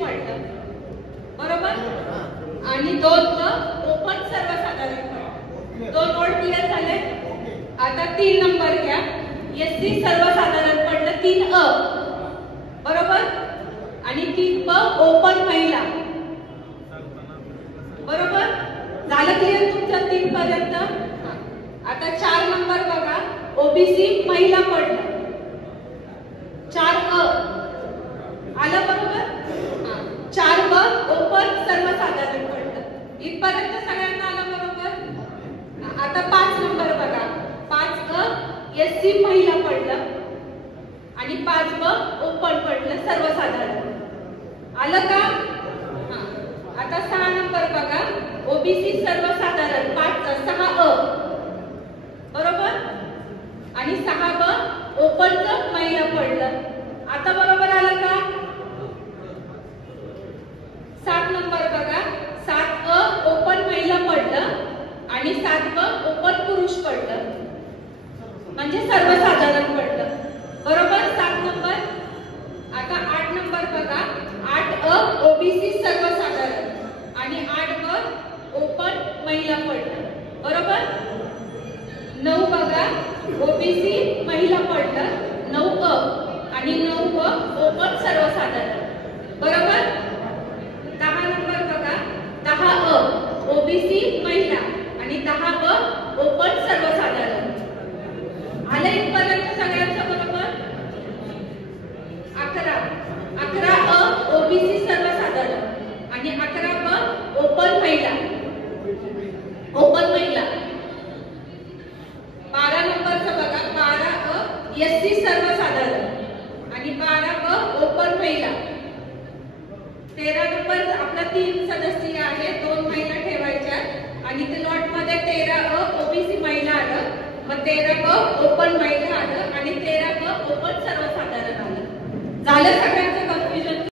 पडलं, बरोबर, आणि 2 ब ओपन सर्वसाधारण पडलं. 2 ओळ क्लिअर झाले. आता 3 नंबर घ्या. एससी सर्वसाधारण पडलं 3 अ, बरोबर, आणि 3 ब ओपन महिला, बरोबर. झालं क्लिअर तुमचं 3 पर्यंत. आता 4 नंबर बघा. ओबीसी महिला पडलं 4 अ आलं, बरोबर. 4 ब ओपन सर्वसाधारण पडलं. इथपर्यंत सगळ्यांना आलं, बरोबर. आता 5 नंबर बघा. 5 अ एससी महिला पडलं आणि 5 ब ओपन पडलं सर्वसाधारण. आलं का? आता 6 नंबर बघा. ओबीसी सर्वसाधारण 6 अ, बरोबर, आणि 6 ब ओपनचं महिला पडलं. आता बरोबर आलं का? 7 नंबर बघा. 7 अ ओपन महिला पडलं आणि 7 ब ओपन पुरुष पडलं, म्हणजे सर्वसाधारण पडलं, बरोबर. 7 नंबर. आता 8 नंबर बघा. 8 अ ओबीसी सर्वसाधारण आणि 8 ब ओपन महिला पडलं, बरोबर. 9 बघा. ओबीसी महिला पडलं 9 अ आणि 9 ब ओपन सर्वसाधारण, बरोबर. 10 नंबर बघा. 10 अ ओबीसी महिला आणि 10 ब ओपन सर्वसाधारण. आलं इथपर्यंत सगळ्यांचं, बरोबर. 11 अ ओबीसी सर्वसाधारण आणि 11 ब ओपन महिला, ओपन महिला. 12 नंबरचं बघा. 12 अ एससी सर्वसाधारण आणि 12 ब ओपन महिला. 13 नंबर आपला 3 सदस्य आहे, 2 महिला ठेवायच्या आणि ते लॉट मध्ये 13 अ ओबीसी महिला आलं, मग 13 ब ओपन महिला आलं आणि 13 ब ओपन सर्वसाधारण आलं. झालं सगळ्यांचं.